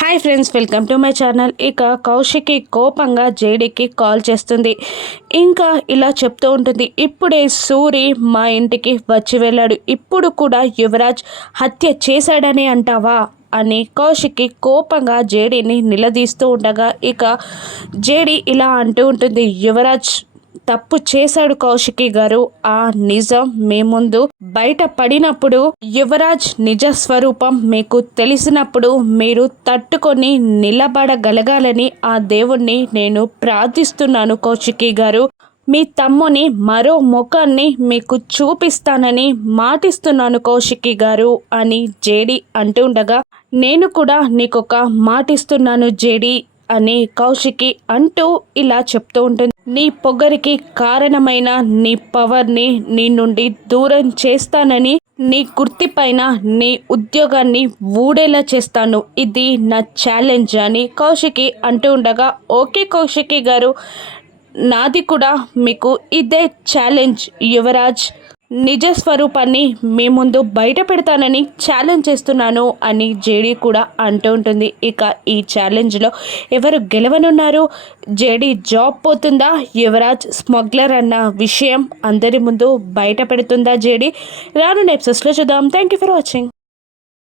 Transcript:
Hi friends welcome to my channel. ఇక కౌశికి కోపంగా జేడీకి call చేస్తుంది. ఇంకా ఇలా చెప్తూ ఉంటుంది. ఇప్పుడే సూరి మా ఇంటికి వచ్చి వెళ్ళాడు. ఇప్పుడు కూడా యువరాజ్ హత్య చేశాడని అంటావా? అని కౌశికి కోపంగా జేడీని నిలదీస్తూ ఉండగా ఇక జేడీ ఇలా అంటూ ఉంటుంది. యువరాజ్ తప్పు చేశాడు కౌశికి గారు. ఆ నిజం మీ ముందు బయట పడినప్పుడు యువరాజ్ నిజ స్వరూపం మీకు తెలిసినప్పుడు మీరు తట్టుకొని నిలబడగలగాలని ఆ దేవుణ్ణి నేను ప్రార్థిస్తున్నాను కౌశికి గారు. మీ తమ్ముని మరో ముఖాన్ని మీకు చూపిస్తానని మాటిస్తున్నాను కౌశికి గారు అని జేడి అంటుండగా నేను కూడా నీకొక మాటిస్తున్నాను జేడి అని కౌశికి అంటూ ఇలా చెప్తూ ఉంటుంది. నీ పొగరికి కారణమైన నీ పవర్ని నీ నుండి దూరం చేస్తానని నీ కుర్తి పైన నీ ఉద్యోగాన్ని ఊడేలా చేస్తాను. ఇది నా ఛాలెంజ్ అని కౌశికి అంటూ ఉండగా ఓకే కౌశికి గారు నాది కూడా మీకు ఇదే ఛాలెంజ్ యువరాజ్. నిజ స్వరూపాన్ని మీ ముందు బయట పెడతానని ఛాలెంజ్ చేస్తున్నాను అని జేడీ కూడా అంటూ ఉంటుంది. ఇక ఈ ఛాలెంజ్లో ఎవరు గెలవనున్నారు? జేడీ జాబ్ పోతుందా? యువరాజ్ స్మగ్లర్ అన్న విషయం అందరి ముందు బయట పెడుతుందా జేడీ? రాను నెప్సెస్లో చూద్దాం. Thank you for watching